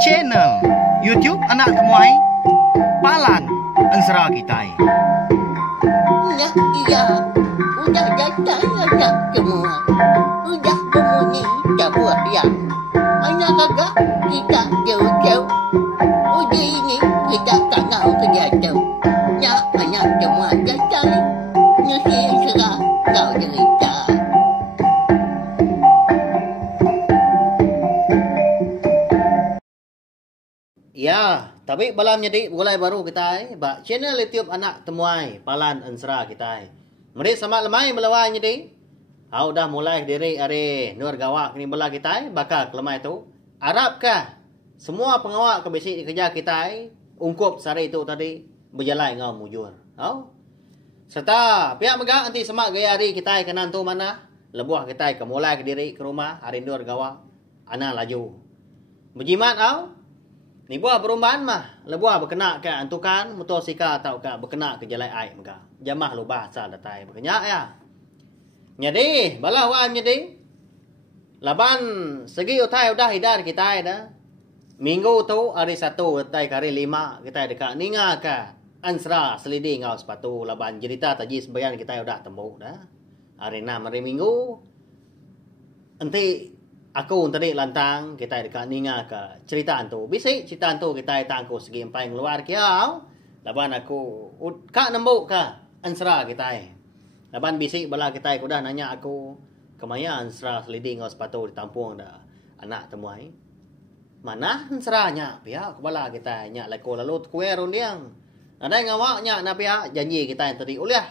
channel YouTube Anak Temuai Palan Ensera Kitai. Nah, iya, udah datang anak semua. Udah berbunyi sebuah yang anak kakak kita jauh-jauh. Uji ini kita tak mau kerja jauh. Ya, anak semua datang. Nusi serah kau cerita. Ya, tapi balam jadi mulai baru kita ba channel YouTube Anak Temuai Palan Ensera kita. Mari sama lemai melawan jadi. Hau dah mulai diri are nur gawak ni bela kita bakal lemai tu. Arabkah semua pengawal kebesi kerja kita ungkup sari itu tadi berjalan ngau mujur. Hau. Serta pihak megak nanti semak gaya hari kita kenan tu mana? Lebuah kita ke mulai ke diri ke rumah hari nur gawak. Ana laju. Berjimat hau. Ni buah perumahan mah, lebuah berkena ke antukan motosikal atau ke berkena ke jalan air mega. Jamah lubah sal datai berkenyak ya. Jadi, balah wan jadi. Laban segi utai udah hidar kita dah. Minggu tu hari 1 utai hari 5 kita dekat ninga ke Ensera selidi ngau sepatu laban cerita taji sembayan kita udah tembuk dah. Hari 6 hari Minggu. Nanti aku tadi lantang kita dekat ninga ke cerita tu. Bisik cerita tu kita tangku segi empai keluar kiau. Laban aku kak nembuk ke Ensera kita. Laban bisik bala kita aku dah nanya aku kemaya Ensera seliding ngau sepatu ditampung dah anak temuai. Mana Enseranya pihak bala kita nya leko lalu kue rundiang. Ada ngawaknya na pihak janji kita yang tadi uliah.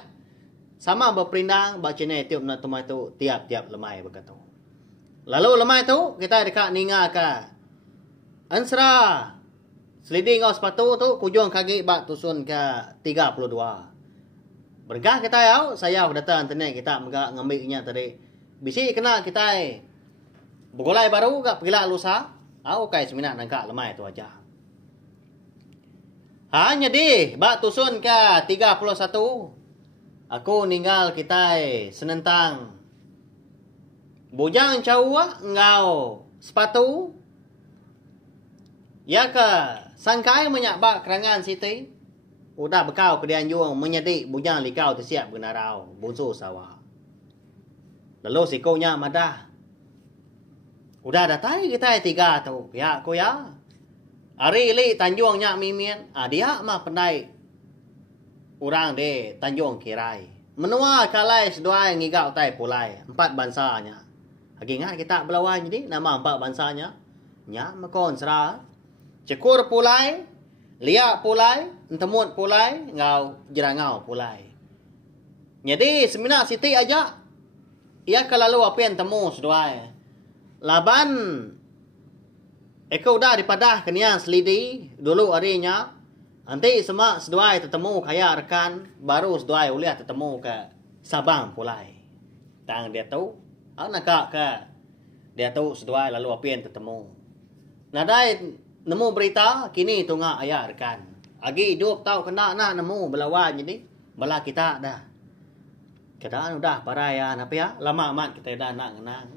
Sama berperindang baca ne tiup na temuai tu tiap-tiap lemai begitu. Lalu lemai tu kita dekat ninga ke Ensera seliding ngau sepatu tu kujung kaki bak tusun ke 32. Bergah kita yau saya datang internet kita megak ngambilnya tadi. Bisi kena kita bergolai baru gak pergilah lusa. Aku kai seminat nangkak lemai tu aja. Hanya di bak tusun ke 31. Aku ninggal kita senentang bujang cawa ngau sepatu. Ya ke sangkai menyabak kerangan siti. Udah bekau kedian juang menyedik bujang likau tersiap benarau bunsu sawah. Lalu sikonya madah. Udah datai kita 3 tu. Ya aku ya. Ari li Tanjung nyak mimien. Dia mah pandai. Orang de Tanjung Kirai. Menua kalai seduai ngigau tai pulai. 4 bansanya. Lagi ingat kita belawan jadi nama 4 bansanya. Nya makon sera. Cekur pulai, liak pulai, entemut pulai, ngau jerangau pulai. Jadi semina siti aja. Ia kelalu apa yang temu seduai. Laban eko dah dipadah kenian selidi dulu harinya. Nanti semua seduai tetemu kaya rekan baru seduai uliah tetemu ke Sabang pulai. Tang dia tu nakak ke dia tu seduai lalu apian tetemu. Nadai nemu berita kini tunga ayah rekan. Agi hidup tahu kena nak nemu belawan jadi bala kita dah. Keadaan udah parai ya apa ya lama amat kita dah nak kenang.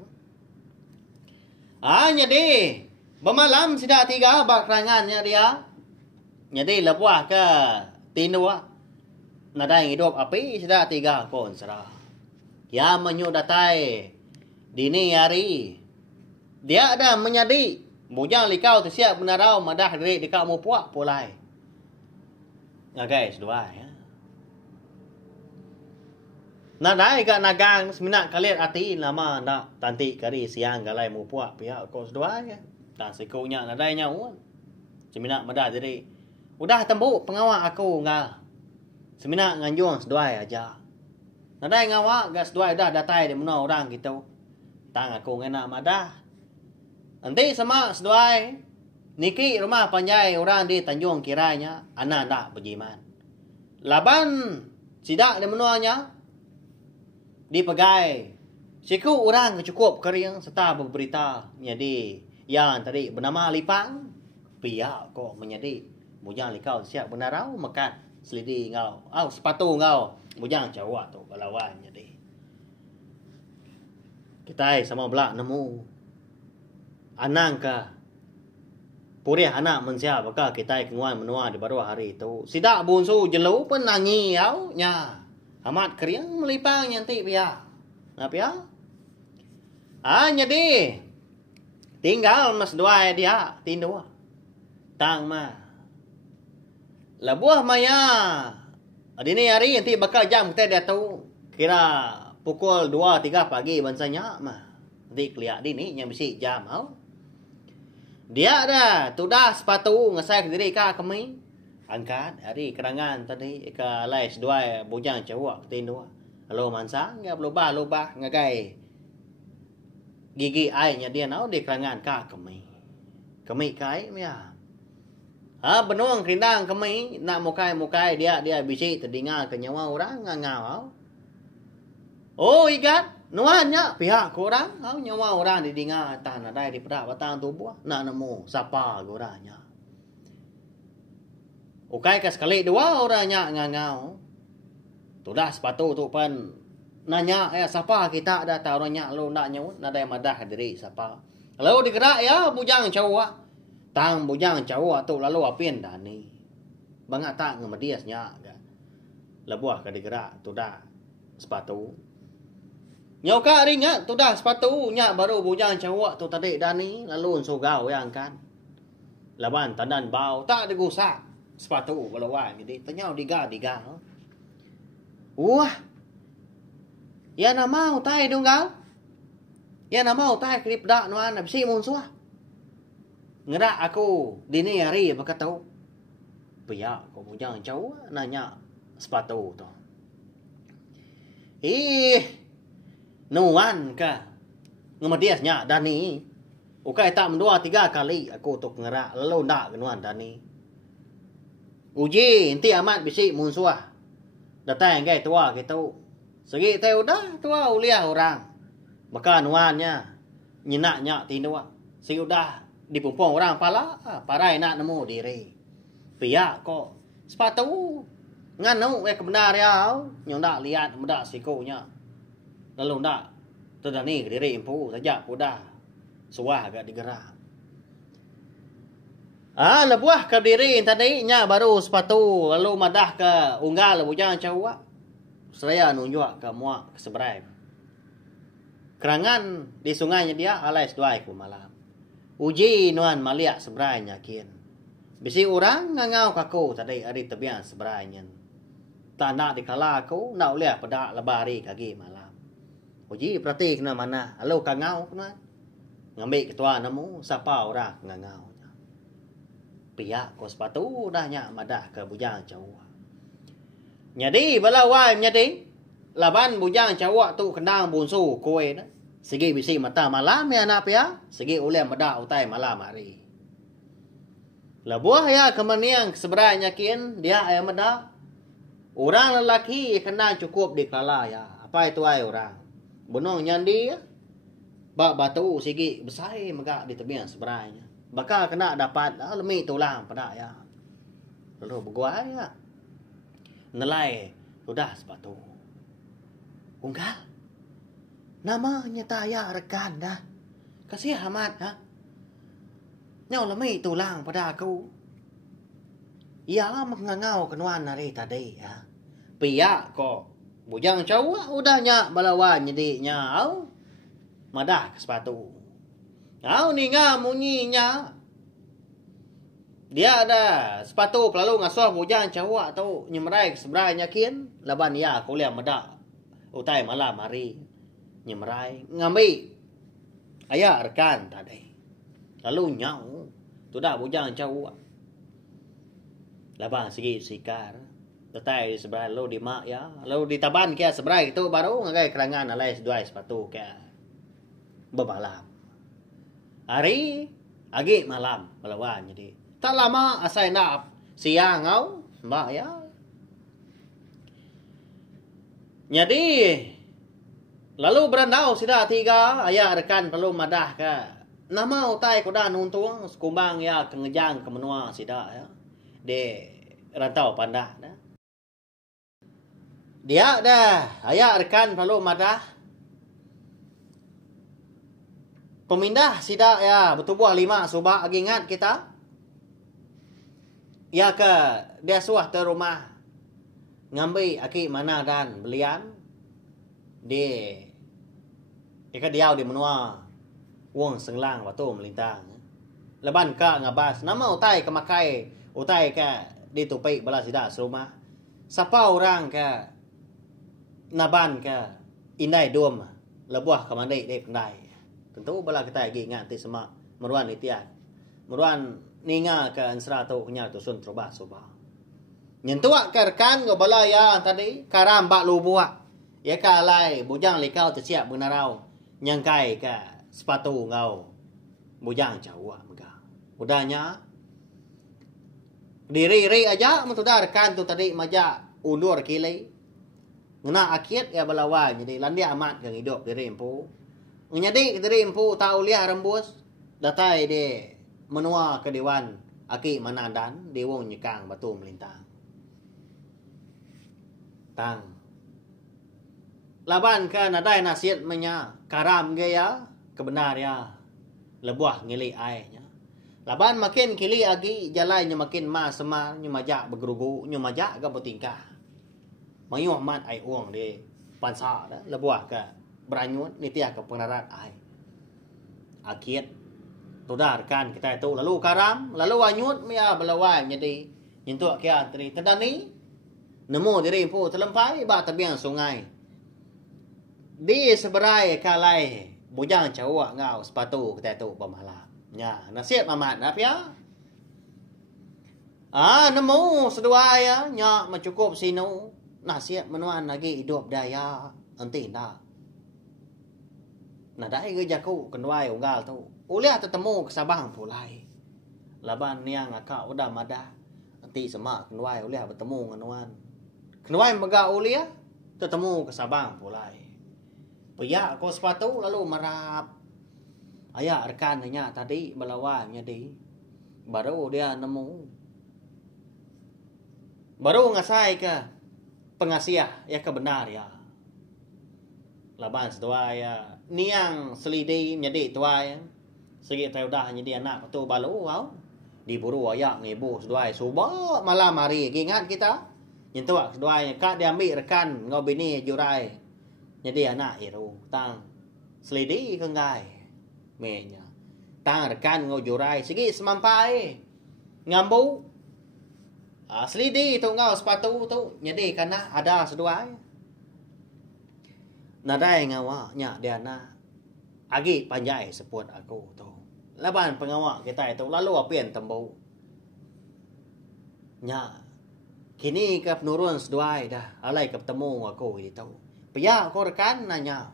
Jadi bermalam sudah 3 bak kerangannya dia. Jadi lepuah ke tinua. Nadai hidup api sudah 3 kon serah. Ya menyudatai dini hari. Dia ada menyadi. Bujang likau tu siap benarau madah diri dekat mu puak pulai. Guys, dua ya. Nadai kat nagang seminat kalian ati lama nak tanti kari siang galai mu puak pihak kos dua ya. Tak sekunya nadai nyawa. Seminat madah diri. Udah tembuk pengawak aku ngah. Seminat nganjung seduai aja. Nadai ngawak gas seduai dah datai di mana orang gitu. Tang aku ngena madah. Nanti sama seduai niki rumah panjai orang di Tanjung Kirainya anak tak berjiman. Laban sidak di menuanya dipegai. Siku orang cukup kering serta berberita. Jadi yang tadi bernama Lipang pihak kok menjadi bujang likau siap benarau mekat selidi ngau. Sepatu ngau bujang cawak tu balawan jadi. Kita sama belak nemu Anang ka Purih anak mensia baka kita kenguan menua di baru hari itu. Sidak bunsu jelu pun nangi au nya. Amat keriang melipang nyanti pia. Ngap ya? Jadi tinggal mas dua dia tindu. Tang ma. Labuah maya. Adini hari nanti bakal jam kita dia tahu kira pukul 2-3 pagi bansanya mah. Nanti keliak dini yang bisi jam au. Dia dah tudah sepatu ngesai diri ka kami. Angkat hari kerangan tadi ke les dua bujang cewek tindu. Halo mansang ya lubah ngagai. Gigi ainya dia nau di kerangan ka kami. Kami kai ya. Benuang kerindang kami nak mukai dia bisi terdinga ke nyawa orang ngangau. Oh ikat nuannya pihak korang nyawa orang didinga tanah dai di pedak batang tubuh nak nemu siapa goranya. Ukai ke sekali dua orangnya ngangau. Tudah sepatu tu pan nanya siapa kita ada tahu orangnya lu nak nyawut nak ada madah diri siapa. Lalu digerak ya bujang cowok. Tang bujang cowok tu lalu apin dani. Bangak tak ngemediasnya kan. Lebuah ke digerak tudah sepatu. Nyau ka ringat tu dah sepatu nya baru bujang cawak tu tadi dani lalu sugau yang kan. Laban tandan bau tak digusak sepatu balawan jadi tanyau diga. Wah. Ya na mau tai dong gal. Ya na mau tai krip dak nuan bisi mun suah. Ngerak aku dini hari apa tahu. Pia ko bujang cawak nanya sepatu tu. Nuan ka. Ngemediasnya dani. Ukai tak 2-3 kali aku tuk ngerak lalu ndak kenuan dani. Uji inti amat bisi munsuah. Datang gai tua gitu. Segi teu dah tua uliah orang. Maka nuannya nyenaknya tinua. Segi udah dipumpung orang pala parai nak nemu diri. Pia kok sepatu nganu kebenar ya. Nyong dak lihat mendak sikunya. Lalu nak terdani ke diri impu saja udah suah agak digerak. Lebuah ke diri tadi nya baru sepatu lalu madah ke unggal bujang cawak. Saya nunjuk ke muak ke seberai. Kerangan di sungainya dia alai seduai ku malam. Uji nuan maliak seberai nyakin. Bisi orang ngangau kaku tadi hari tebian seberainya. Tak nak dikala aku nak uliah pada lebari kaki malam. Uji perhati kena mana. Halo kangau kena. Ngambil ketua namu. Siapa orang ngangau. Pihak ko sepatu dahnya madah ke bujang cawak. Jadi balawai jadi. Laban bujang cawak tu kendang bunsu kue dah. Segi bisi mata malam ya anak pihak. Segi uleh madah utai malam hari. Labuah ya kemaniang seberai nyakin. Dia ayam madah. Orang lelaki kena cukup dikala ya. Apa itu ay orang? Benong nyandi ya. Bak batu sigi besar megak di tebian seberanya. Bakal kena dapat lemi tulang pada ya. Lalu berguai ya. Nelai udah sepatu. Unggal. Namanya taya rekan dah. Kasih amat ha. Nyau lemi tulang pada aku. Ia mengangau kenuan hari tadi ya. Pihak kok. Bujang cawak udahnya balawan jadinya au. Madah ke sepatu. Au ni ngah munyinya. Dia ada sepatu lalu ngasuh bujang cawak tu nyemerai ke seberai nyakin. Laban ya kuliah madah. Utai malam hari. Nyemerai. Ngambil. Ayah rekan tadi. Lalu nyau. Tu dah bujang cawak. Laban segi sikar. Tetai seberai lalu di mak ya. Lalu di taban kia seberai itu baru ngagai kerangan alai dua sepatu kia. Bermalam. Hari agi malam balawan jadi. Tak lama asai nak siang au mbak ya. Jadi lalu berandau sudah 3 ayah rekan perlu madah ke. Nama utai kuda nuntung sekumbang ya kengejang ke menua sida ya. De rantau pandah dah. Dia dah ayah rekan perlu madah. Pemindah sida ya bertubuh 5 subak agi ingat kita. Ya ke dia suah ke rumah ngambil aki mana dan belian di ika diau di menua wong senglang waktu melintang leban ka ngabas nama utai kemakai utai ka di tupai bala sida serumah sapa orang ka naban ka indai dom lebuah kamandai dei pendai tentu bala kita gi ngan ti semak meruan itian meruan ninga ka ansra tu nya tu sun troba soba nyentua ka rekan go bala ya tadi karam bak lu buak ya ka lai bujang likau tu siap benarau nyangkai ka sepatu ngau bujang jawa mega udahnya diri aja mutuda rekan tu tadi maja undur kilai ngena akiat ya balawa jadi landi amat kang hidup diri empu nyadi diri empu tau liah rembus datai de menua ke dewan aki manandan di wong nyekang batu melintang tang laban kan ada nasihat menya karam ge ya kebenar ya lebuah ngili ai nya laban makin kili agi jalannya makin ma semar nyu majak bergerugu nyu majak ga botingkah mayu mat ai uang di pansa dah lebuah ka beranyut nitia ke pengarat ai akiat tudar kan kita itu lalu karam lalu anyut mia belawai jadi nyentuk kia tri tadani nemu diri empu terlempai ba tabiang sungai di seberai kalai bujang cawak ngau sepatu kita itu pemalam nya nasihat mamat apa ya nemu sedua ya nya mencukup sinu nasihat menuan lagi hidup daya anti dah nah dai ge jaku kenwai unggal tu uliah tetemu ke Sabang pulai laban niang akak udah madah anti semak kenwai uliah bertemu nganuan kenwai mega uliah tetemu ke Sabang pulai Paya ko sepatu lalu merap. Ayah rekannya tadi melawanya di. Baru dia nemu. Baru ngasai ke pengasiah ya kebenar ya. Laban setua ya niang selidi menjadi tua ya. Segi tahu dah jadi anak tu balu wow. Diburu ayak ngibu setua suba malam hari ingat kita. Nyentuak setua kak dia ambil rekan ngau bini jurai. Jadi anak itu tang selidi kengai menya tang rekan ngau jurai segi semampai ngambu selidi tu ngau sepatu tu jadi karena ada seduai nadai ngawa nya dia na agi panjai seput aku tu laban pengawa kita itu lalu apien tembu nya kini ke penurun seduai dah alai ke ketemu aku itu Paya ko rekan nanya.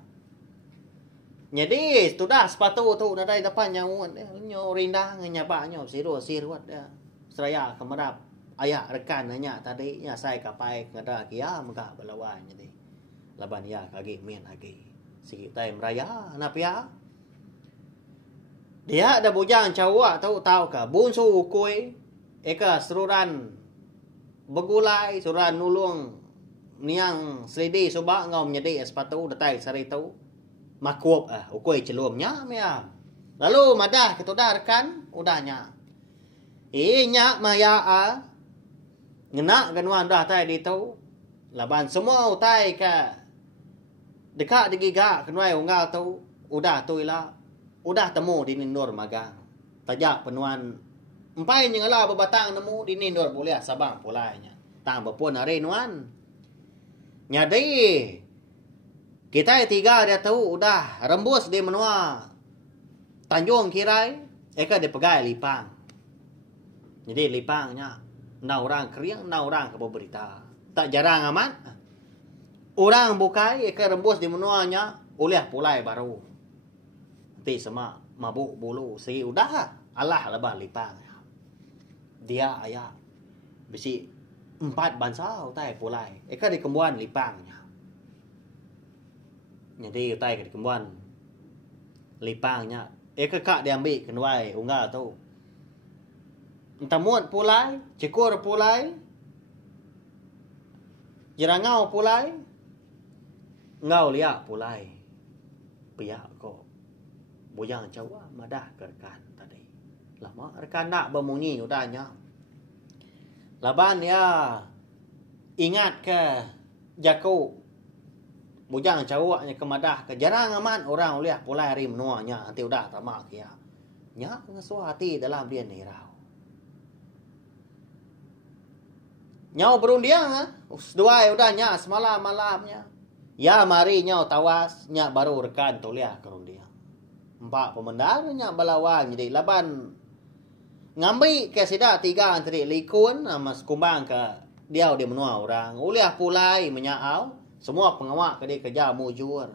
Jadi sudah sepatu tu nadai depan nyawun nyo rindah nyapa nyo siruat ya. Seraya kemerap ayah rekan nanya tadi nya sai kapai ngada kia mega balawan jadi. Laban ya kagi men lagi. Sikit time raya napia. Dia ada bujang cawak tahu ka bunsu kue eka seruran begulai suran nulung niang selidi soba ngau menjadi sepatu datai sari tu makup ukoi celumnya mia lalu madah ketudah rekan udahnya nya maya ngena ganuan dah tai di tu laban semua utai ka dekat digiga kenai unggal tu udah tu ila udah temu di Ninur magang tajak penuan empai nyengala bebatang nemu di Ninur boleh Sabang pulainya tang bepun hari nuan Nyadi kita tiga dia tahu udah rembus di menua Tanjung Kirai eka di pegai Lipang. Jadi Lipangnya na orang keriang na orang ke berita. Tak jarang amat. Orang bukai eka rembus di menuanya uliah pulai baru. Nanti sama mabuk bulu segi udah Allah lebah Lipang. Dia ayah bisi 4 bansa utai pulai eka di kembuan Lipangnya jadi utai ke di kembuan Lipangnya eka kak diambil kenwai unggal tu entah muat pulai cekur pulai jerangau pulai ngau liak pulai pihak ko bujang cawa madah ke rekan tadi lama rekan nak bermunyi udahnya Laban ya ingat ke Jakub bujang cawaknya kemadah ke jarang aman orang oleh pulai hari menuanya nanti udah tamak ya. Nya ngasuh hati dalam dia nirau. Nyau berundiang dua udah nya semalam malamnya. Ya mari nyau tawas nya baru rekan tulia kerundiang. Empat pemendarnya balawan jadi laban ngambil ke sida tiga antri likun sama sekumbang ke dia menua orang. Uliah pulai menyau semua pengawak ke dia kerja mujur.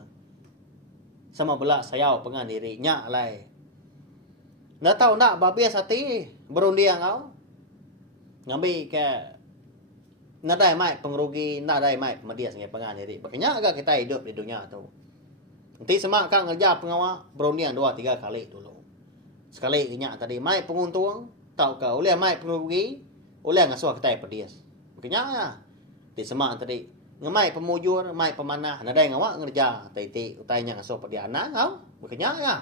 Sama belak sayau pengan diri nya lai. Nggak tahu nak babias hati berundiang kau. Ngambil ke nadai mai pengerugi, nadai mai pemedias ngai pengan diri. Makanya agak kita hidup di dunia tu. Nanti semak kang kerja pengawak berundiang 2-3 kali dulu. Sekali inyak tadi mai penguntung, tahu ke oleh mai pengerugi, oleh ngasuh kita pedias. Makanya di semak tadi ngemai pemujur, mai pemanah, nadai ngawak ngerja, titi utainya ngasuh pediana kau. Makanya ya.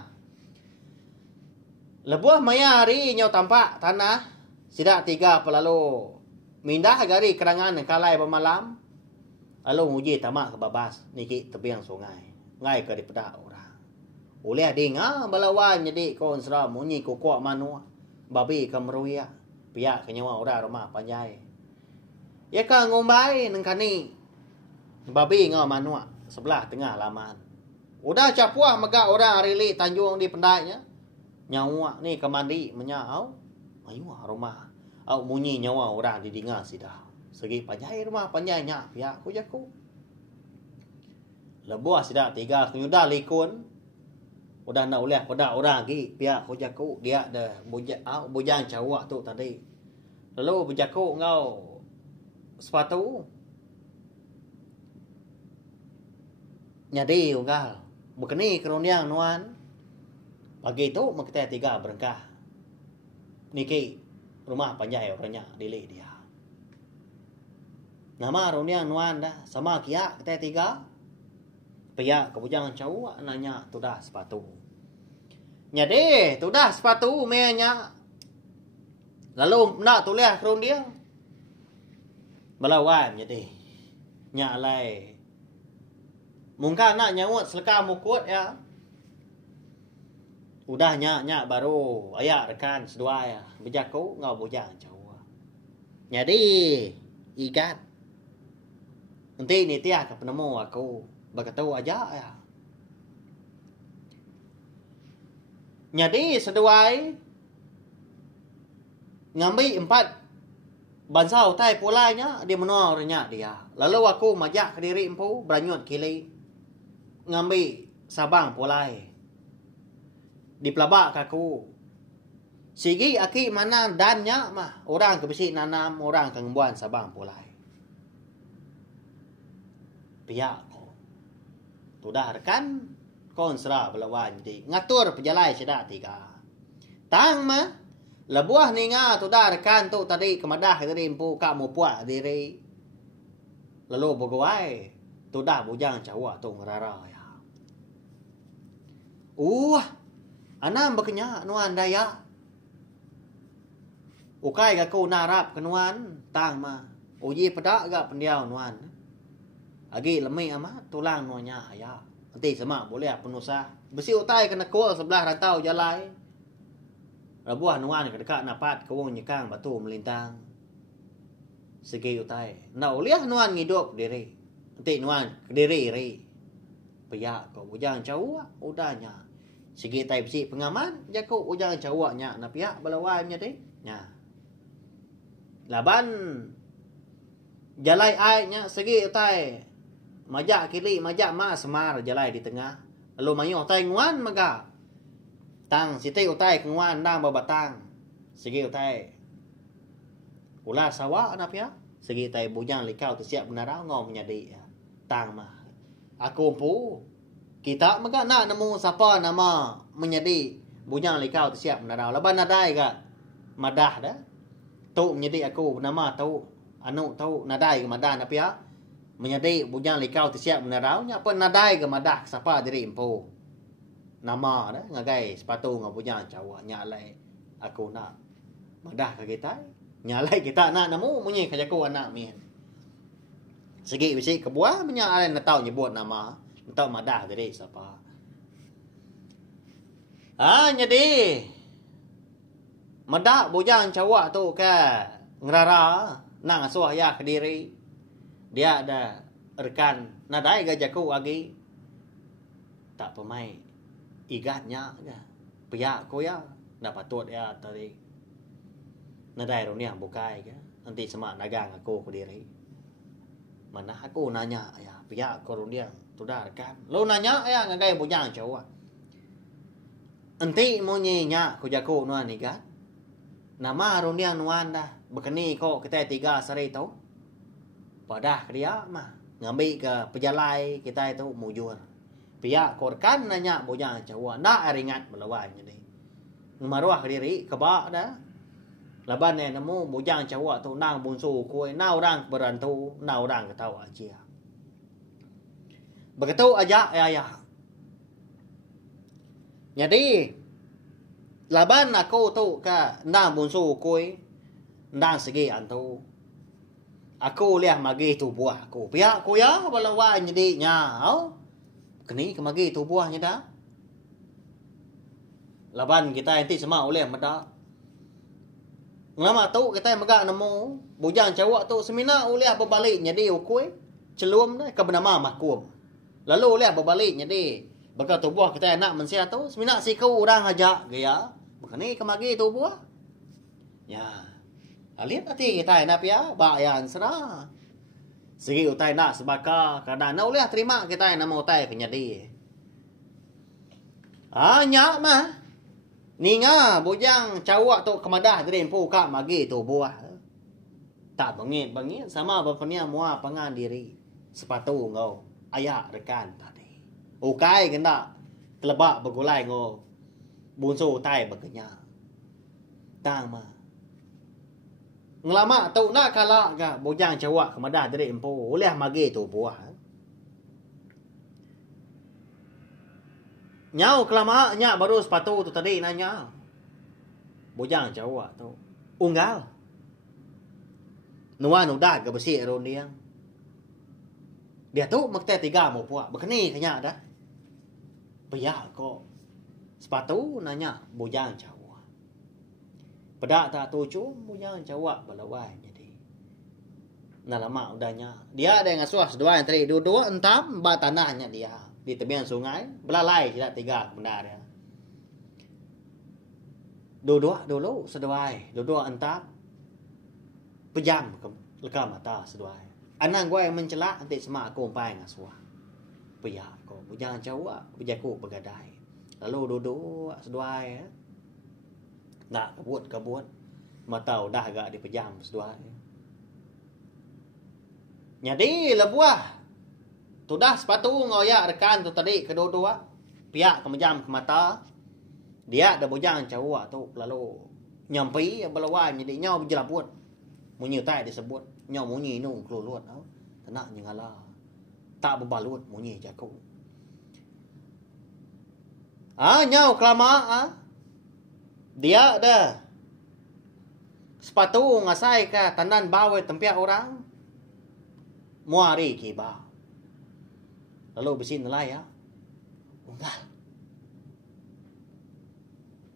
Lebuah maya hari nyau tampak tanah, sida 3 pelalu mindah gari kerangan kalai pemalam, lalu nguji tamak ke babas, niki tepiang sungai, ngai ke di pedak orang. Oleh dengar balawan jadi kon seram munyi kukuak manua, babi ke meruya, pihak ke nyawa orang rumah panjai. Ya ka ngumbai nengkani, babi ngau manua sebelah tengah laman. Udah capuah megak orang rili Tanjung di pendaknya. Nyawa ni kemandi menyau ayu rumah au munyi nyawa orang didinga sidah segi panjai rumah panjainya pihak ku jaku lebuah sidah 3 kenyudah likun udah nak oleh pada orang lagi pihak ku jaku dia dah bujang cawak tu tadi lalu bujaku ngau sepatu nyadi unggal bekeni keruniang nuan. Pagi itu kita 3 berengkah. Niki rumah panjai orangnya dili dia. Nama runiang nuan dah sama kia kita 3. Pihak kebujangan cawak nanya tu dah sepatu. Nyade tu dah sepatu menya. Lalu nak tulis kerundiang. Balawan jadi. Nyak lai. Mungkin nak nyawut seleka mukut ya. Udah nyak baru ayak rekan sedua ya. Bejaku ngau bujang cawak. Jadi ikat. Nanti ni tiah ke penemu aku. Berkatu aja ya. Jadi seduai ngambil 4 bansau tai pulainya dia menua orangnya dia. Lalu aku majak ke diri empu beranyut kili. Ngambil sabang pulai. Di pelabak kaku. Sigi aki mana dannya mah. Orang ke besi nanam, orang ke ngembuan sabang pulai. Pihak ko. Tudah rekan. Konsra belawan jadi. Ngatur pejalai sedak 3. Tang mah. Lebuah ni nga tudah rekan tu tadi kemadah tadi empu kak mu puak diri. Lalu bergawai. Tudah bujang cawak tu ngerara ya. Anam berkenyak nuan daya. Ukai gaku narap ke nuan. Tang mah. Uji pedak gak pendiau nuan. Agi lemih amat tulang nuannya ya. Nanti semak boleh penusah. Besi utai kena kual sebelah rantau jalai. Rabuah nuan ke dekat napat kewong nyekang batu melintang. Segi utai. Nak uliah nuan ngidup diri. Nanti nuan ke diri ri. Piyak kau bujang cawak udahnya. Segi tai besi pengaman, jaku ujang cawaknya na pihak balawannya deh. Nya. Laban jalai airnya segi tai majak kiri, majak ma semar jalai di tengah. Lalu mayo tai nguan maga. Tang siti utai nguan nang babatang. Segi utai ulah sawa na pihak. Segi tai bujang likau tu siap benarau ngom nyadi. Tang mah. Aku pu kita maka nak nemu siapa nama menjadi bujang likau tu siap menarau. Laban nadai ke madah dah. Tu menjadi aku nama tu anu tu nadai ke madah na pia. Menjadi bujang likau tu siap menarau nya pun nadai ke madah siapa diri empu. Nama dah ngagai sepatu ngau bujang cawak nya lai aku nak madah ke kita. Nyalai kita anak namu munyi kajaku anak mi. Segi bisi kebuah punya ada nak tahu nyebut nama, nak tahu madah tadi siapa. Jadi madah bujang cawak tu ke ngerara nang asuh ya Kediri. Dia ada rekan nadai gajaku lagi. Tak pemai igatnya ke. Pihak ko ya nak patut ya tadi. Nadai ro ni bukai ke. Nanti semak nagang aku Kediri. Mana aku nanya ya, pihak korundiang tu dah rekan. Lo nanya ya ngagai bujang cawak. Enti munyi nya ku jaku nuan ni kan. Nama rundiang nuan dah. Bekeni kok kita 3 sari tu. Padah dia mah ngambil ke pejalai kita itu mujur. Pihak korkan nanya bujang cawak. Nak ringat melawan jadi. Ngemaruah diri kebak dah. Laban ni nemu bujang cawak tu nang bunsu kuih. Na orang berantu, na orang ketawa aja. Begitu aja ya. Jadi laban aku tu ke nang bunsu kuih. Nang segi antu. Aku lihat magi tu buah aku. Pihak aku ya balawan jadi nya. Kini ke magi tu buahnya dah. Laban kita nanti semua oleh medak. Lama tu kita megak nemu bujang cawak tu semina ulih berbalik jadi ukui celum dah ke bernama makum. Lalu ulih berbalik jadi bakal tubuh kita nak mensia tu semina siku orang ajak gaya. Bekani kemagi tubuh. Ya. Alit hati kita nak pia bayan serah. Segi utai nak sebaka kadang nak ulih terima kita nak mau utai penyedi. Nyak mah. Ninga bujang cawak tu kemadah drin pu kak magi tu buah. Tak bengit sama bapania mua pangan diri. Sepatu ngau ayak rekan tadi. Ukai kena telebak bergulai ngau. Bunsu tai berkenya. Tang ma. Ngelama tu nak kalak ga bujang cawak kemadah drin pu oleh magi tu buah. Nyau kelama nyak baru sepatu tu tadi nanya. Bujang cawak tu. Unggal. Nuan udah ke besi ron dia. Dia tu makte 3 mau puak. Bekeni kenya dah. Pihak kok. Sepatu nanya bujang cawak. Pedak tak tuju bujang cawak balawai jadi. Nah lama udahnya. Dia ada yang ngasuh sedua yang tadi. Dua entam ba tanahnya dia. Di tepian sungai, belalai tidak 3 benar ya. Dua seduai, dua entap. Pejam leka mata seduai. Anang gue yang mencelak nanti semak aku umpai ngasuh. Pihak kau, bujang cawak, bujaku begadai. Lalu dua seduai ya. Nak kabut. Mata udah agak dipejam seduai. Jadi lebuah. Tu dah sepatu ngoyak rekan tu tadi kedua-dua. Pihak kemejam ke mata. Dia ada bujang cawak tu lalu nyampi belawan jadi nyau berjelabut. Munyi tai disebut. Nyau munyi nu kelulut. Tenak nyengala. Tak berbalut munyi jaku. Nyau kelama. Dia ada sepatu ngasai ke tandan bawa tempiak orang. Muari kiba. Lalu besi nilai ya. Unggal.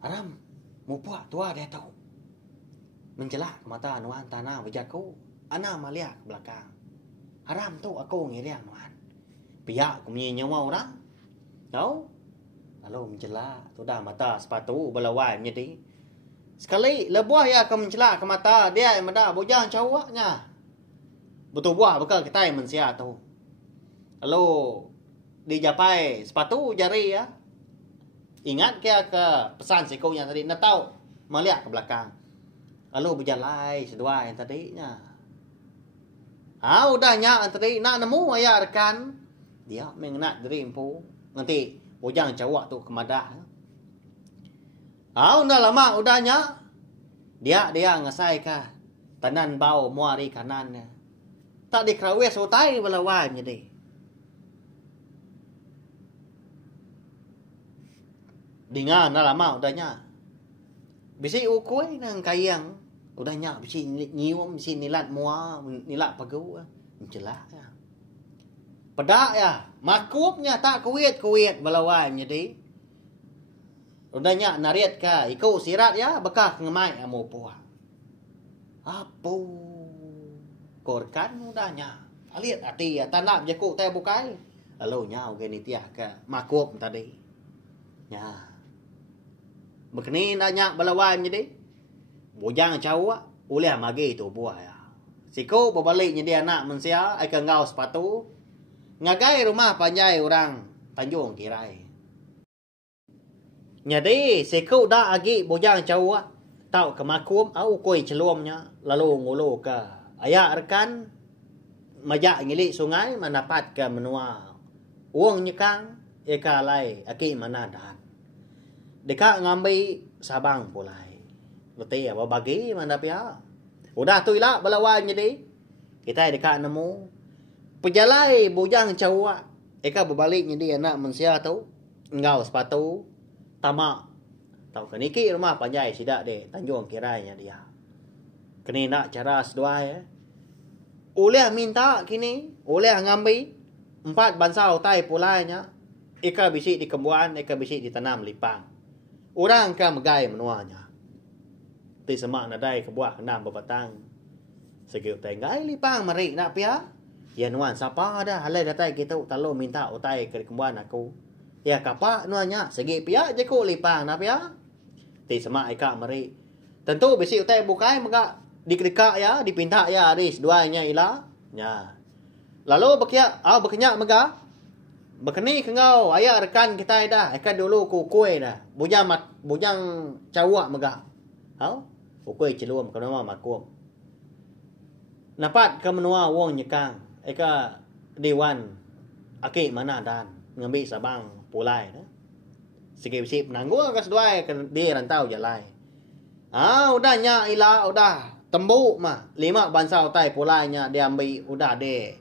Aram. Mupuak tua dia tahu. Mencelak ke mata nuan tanah berjaku. Ana maliak ke belakang. Aram tu aku ngiriang nuan. Pihak aku punya nyawa orang. Tahu? Lalu mencelak. Tu dah mata sepatu belawan jadi. Sekali lebuah ya ke mencelak ke mata. Dia yang meda bujang cawaknya. Betul buah bekal kita yang mensia tu. Lalu dijapai sepatu jari ya. Ingat ke pesan sikunya tadi. Nak tahu melihat ke belakang. Lalu berjalai sedua yang tadinya. Udahnya tadi nak nemu ayah rekan. Dia mengenak diri empu. Nanti bujang cawak tu kemadah. Udah lama udahnya. Dia ngasai ke tanan bau muari kanannya. Tak dikerawes utai belawan jadi. Dengan lama udahnya. Bisi ukui nang kayang Udah nyak bisi nyium bisi nilat mua nilat pagu mencelah ya. Pedak ya, makupnya tak kuit balawai jadi. Udah nyak nariat ka ikut sirat ya bekah ngemai amu puah. Apu korkan udah nyak. Aliat ati ya tanap jaku teh bukai. Lalu nyau ke ni tiah ka makup tadi. Ya. Begini dah nyak balawai jadi. Bujang cawa uleh magi tu buah ya. Siku berbaliknya dia anak mensia ai ngau sepatu. Ngagai rumah panjai orang Tanjung Kirai. Jadi siku dah agi bujang cawa tau ke makum au koi celumnya lalu ngulu ke ayak rekan majak ngilik sungai mendapat ke menua uang nyekang eka lai aki manadan. Dekat ngambil sabang pulai. Betul ya, bagi mana pia. Udah tu ilah balawan jadi. Kita dekat nemu. Pejalai bujang cawa. Eka berbalik jadi anak manusia tu. Engau sepatu. Tamak. Tahu kan iki rumah panjai sidak de. Tanjung Kirainya dia. Kini nak cara sedua ya. Oleh minta kini. Oleh ngambil. 4 bansau tai pulainya. Eka bisik di kembuan. Eka bisik ditanam lipang. Orang kan megai menuanya. Ti semak nadai ke buah kenam berbatang. Segil tenggai lipang mari nak pia. Ya nuan siapa dah halai datai kita talo minta utai ke kembuan aku. Ya kapak nuanya segi pia je ku lipang nak pia. Ti semak ika mari. Tentu bisi utai bukai maka dikeka ya dipinta ya aris duanya ila. Ya. Lalu berkenyak mega. Bekeni kengau ayak rekan kita dah. Eka dulu ku kuih dah. Bujang cawak mega. Hau? Kuih celum ke nama makum. Napat ke menua wong nyekang. Eka diwan. Aki mana dan. Ngambil sabang pulai dah. Sikip-sikip menanggung ke seduai ke di rantau jalai. Udah nyak ila udah tembuk mah. 5 bansau tai pulainya dia ambil udah de.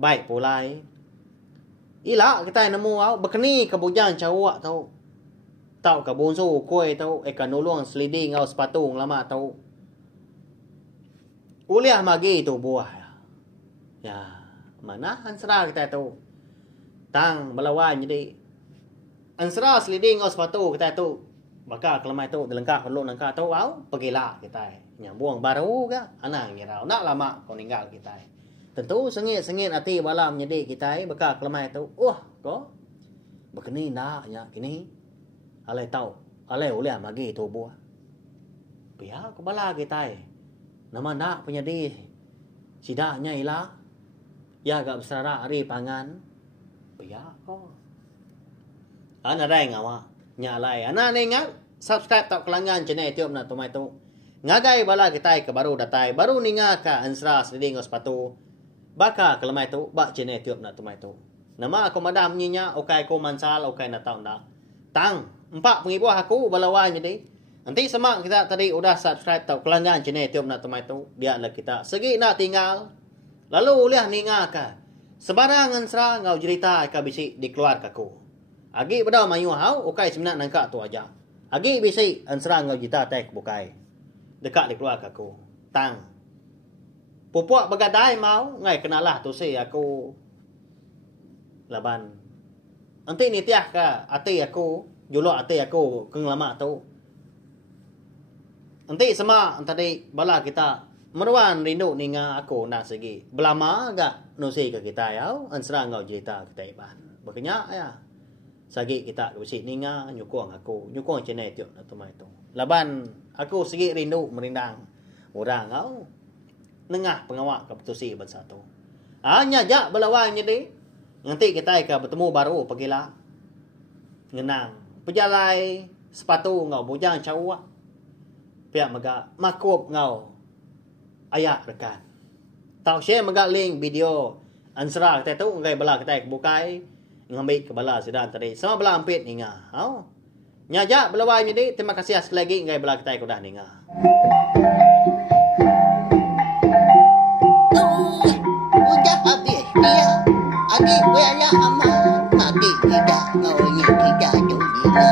Baik pulai. Ila kita nemu bekeni ke bujang cawak tau. Tau ke bonsu kuih tau. Eka nulung seliding ngau sepatu lama tau. Uliah magi tu buah ya. Ya. Mana ansra kita tu. Tang belawan jadi. Ansra seliding ngau sepatu kita tu. Baka kelemai tu dilengkap perlu nangka tu pergilah kita. Nyambung baru ke. Anak ngirau. Nak lama kau ninggal kita. Tentu sengit-sengit hati balam jadi kita bekak lemai tu. Kau begini nak ya kini. Alai tahu. Alai uleh lagi tu buah. Pihak kepala kita. Nama nak penyedi. Sidaknya ilah. Ya gak bersara hari pangan. Pihak kau. Anak dah ngawa. Nyalai. Anak ni ingat. Subscribe tak kelangan channel YouTube nak tumai tu. Ngagai bala kita ke baru datai. Baru ninga ka ansra seding sepatu. Baka kelemai tu, bak channel tiup nak tumai tu. Nama aku madam nyinya, okai aku mansal, okai nak tahu nak. Tang, 4 pengibuah aku balawan jadi. Nanti semak kita tadi udah subscribe tau kelanggan channel tiup nak tumai tu. Dia lah kita. Segi nak tinggal. Lalu uliah ninga ka. Sebarang ansra ngau cerita ka bisi dikeluar kaku. Agi pada mayu hau, okai sebenarnya nangka tu aja. Agi bisi ansra ngau cerita tek bukai. Dekat dikeluar kaku. Tang. Pupuak begadai mau ngai kenalah tu si aku laban. Nanti ni tiah ka ati aku julok ati aku keng lama tu. Nanti sama tadi bala kita meruan rindu ninga aku nak segi. Belama gak nusi ke kita ya ansra ngau cerita kita iban. Bekenya ya. Sagi kita usik ninga nyukong aku. Nyukong channel tu na tumai tu. Laban aku segi rindu merindang orang ngau. Nengah pengawak ke petusi bersatu. Hanya jak belawan jadi. Nanti kita akan bertemu baru pergilah. Ngenang. Pejalai sepatu ngau bujang cawak. Pihak mega makup ngau. Ayak rekan. Tahu share mega link video. Ansra kita tu ngai bala kita bukai. Ngambil ke bala sedang tadi. Sama bala ampit ninga. Nyajak belawan jadi. Terima kasih sekali lagi ngai bala kita dah ninga. Udah habis dia. Adik gue anak amat. Mati tidak. Ngau ini tidak jauh dia.